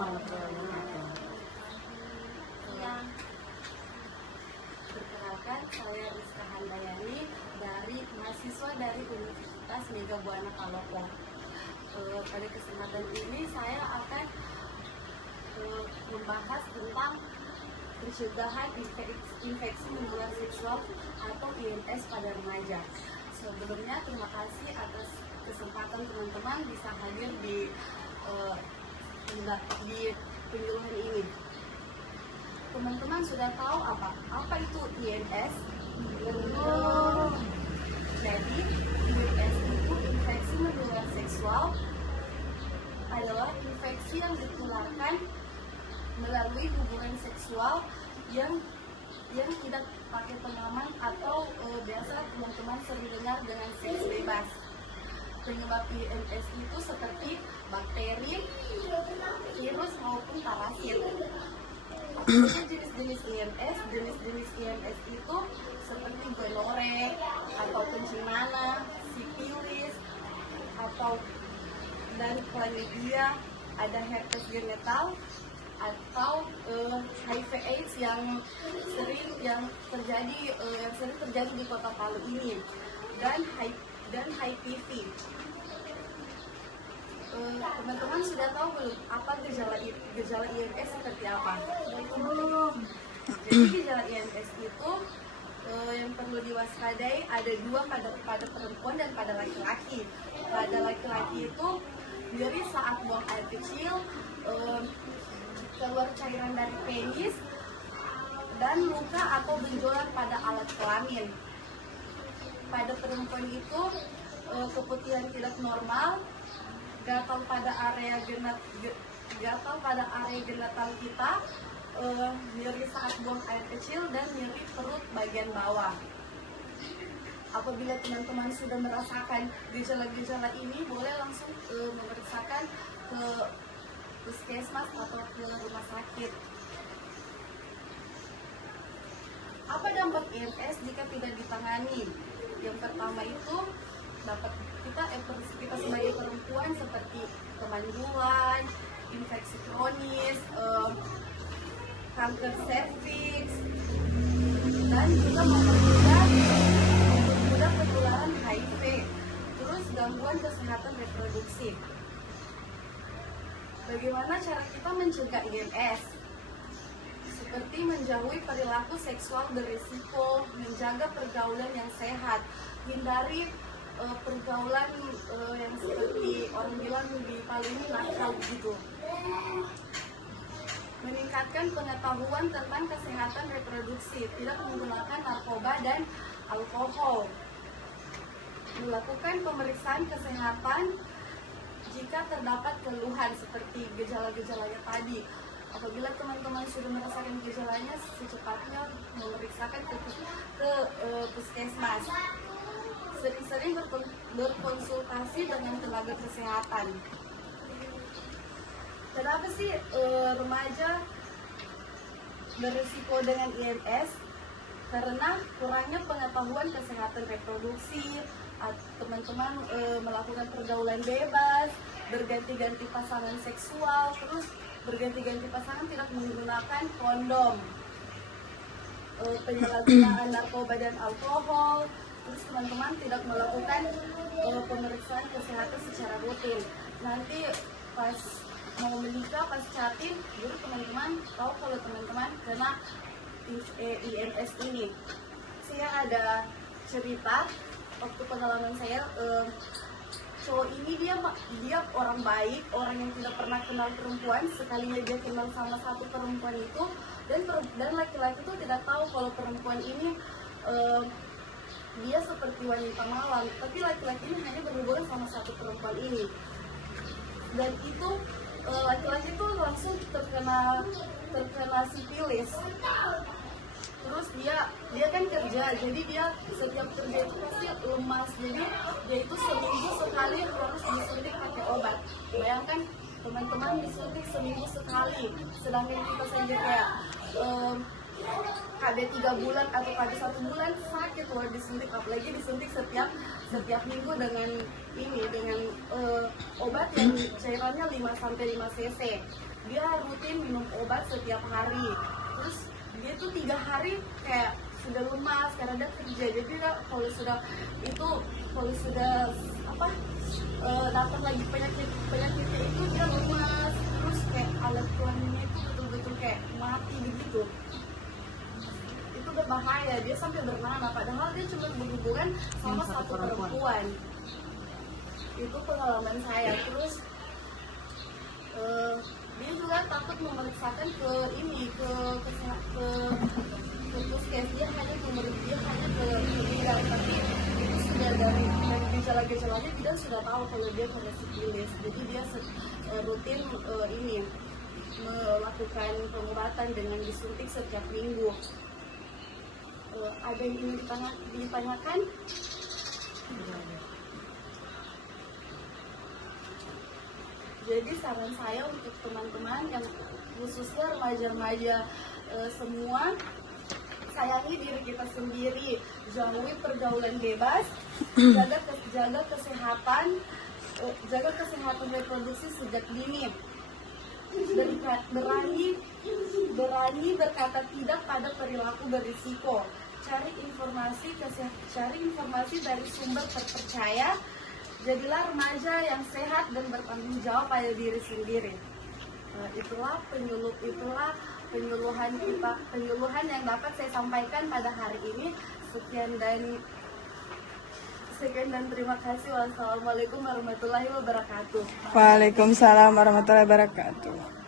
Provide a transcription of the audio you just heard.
warahmatullahi wabarakatuh. Yang perkenalkan, saya Rizka Handayani dari mahasiswa dari Universitas Mega Buana Palopo. Pada kesempatan ini saya akan membahas tentang pencegahan infeksi menular seksual atau IMS pada remaja. Sebelumnya terima kasih atas kesempatan teman-teman bisa hadir di penyuluhan ini. Teman-teman sudah tahu apa itu IMS? Jadi IMS itu infeksi menular seksual adalah infeksi yang ditularkan melalui hubungan seksual yang tidak pakai pengaman atau biasa teman-teman sering dengar dengan seks bebas. Penyebab IMS itu seperti bakteri, virus maupun parasit. Jenis-jenis IMS itu seperti gonore atau pencimana, sifilis atau dan chlamydia, ada herpes genital atau HIV/AIDS yang sering terjadi di Kota Palu ini, dan HPV. Teman-teman sudah tahu belum apa gejala IMS seperti apa? Jadi gejala IMS itu yang perlu diwaspadai ada dua pada perempuan dan pada laki-laki. Pada laki-laki itu nyeri saat buang air kecil, keluar cairan dari penis, dan luka atau benjolan pada alat kelamin. Pada perempuan itu keputihan tidak normal, gatal pada area genital kita, nyeri saat buang air kecil, dan nyeri perut bagian bawah. Apabila teman-teman sudah merasakan gejala-gejala ini, boleh langsung memeriksakan ke puskesmas atau ke rumah sakit. Apa dampak IMS jika tidak ditangani? Yang pertama itu dapat kita sebagai perempuan seperti kemandulan, infeksi kronis, kanker serviks, dan juga mempermudah penularan HIV, terus gangguan kesehatan reproduksi. Bagaimana cara kita mencegah IMS? Seperti menjauhi perilaku seksual berisiko, menjaga pergaulan yang sehat, hindari pergaulan yang seperti orang bilang di Palu ini nakal gitu. Meningkatkan pengetahuan tentang kesehatan reproduksi, tidak menggunakan narkoba dan alkohol. Melakukan pemeriksaan kesehatan jika terdapat keluhan seperti gejala-gejalanya tadi. Apabila teman-teman sudah merasakan gejalanya, secepatnya memeriksakan ke puskesmas. Sering-sering berkonsultasi dengan tenaga kesehatan. Kenapa sih remaja berisiko dengan IMS? Karena kurangnya pengetahuan kesehatan reproduksi, teman-teman melakukan pergaulan bebas, berganti-ganti pasangan seksual, terus berganti-ganti pasangan tidak menggunakan kondom, penyalahgunaan narkoba dan alkohol, terus teman-teman tidak melakukan pemeriksaan kesehatan secara rutin. Nanti pas mau menikah, pas catin, baru teman-teman tahu kalau teman-teman kena IMS ini. Saya ada cerita waktu pengalaman saya, cowok ini dia orang baik, orang yang tidak pernah kenal perempuan. Sekalinya dia kenal sama satu perempuan itu, dan laki-laki itu tidak tahu kalau perempuan ini dia seperti wanita malam, tapi laki-laki ini hanya berhubungan sama satu perempuan ini, dan itu laki-laki itu langsung terkena sifilis. Terus dia kan kerja, jadi dia setiap kerja itu pasti lemas, jadi dia itu seminggu sekali harus disuntik pakai obat. Bayangkan teman-teman, disuntik seminggu sekali, sedangkan kita saja kayak KB 3 bulan atau KB 1 bulan sakit loh disuntik, apalagi disuntik setiap minggu dengan obat yang cairannya 5 cc. Dia rutin minum obat setiap hari, terus dia tuh 3 hari kayak sudah lemas karena dia kerja. Jadi kalau sudah datang lagi penyakitnya itu dia lemas, terus kayak alat kelaminnya itu betul-betul kayak mati begitu. Itu berbahaya, dia sampai bernanah padahal dia cuma berhubungan sama satu perempuan. Itu pengalaman saya. Terus dia juga takut memeriksakan ke puskes. Dia hanya ke bidang, tapi itu sudah dari gejala-gejalanya kita sudah tahu kalau dia kena sifilis. Jadi dia rutin melakukan pengobatan dengan disuntik setiap minggu. Ada yang ingin ditanyakan? Jadi saran saya untuk teman-teman yang khususnya remaja-remaja semua, sayangi diri kita sendiri, jauhi pergaulan bebas, jaga kesehatan reproduksi sejak dini. Berani berkata tidak pada perilaku berisiko. Cari informasi dari sumber terpercaya. Jadilah remaja yang sehat dan bertanggung jawab pada diri sendiri. Itulah penyuluhan yang dapat saya sampaikan pada hari ini. Sekian dan terima kasih. Wassalamualaikum warahmatullahi wabarakatuh. Waalaikumsalam warahmatullahi wabarakatuh.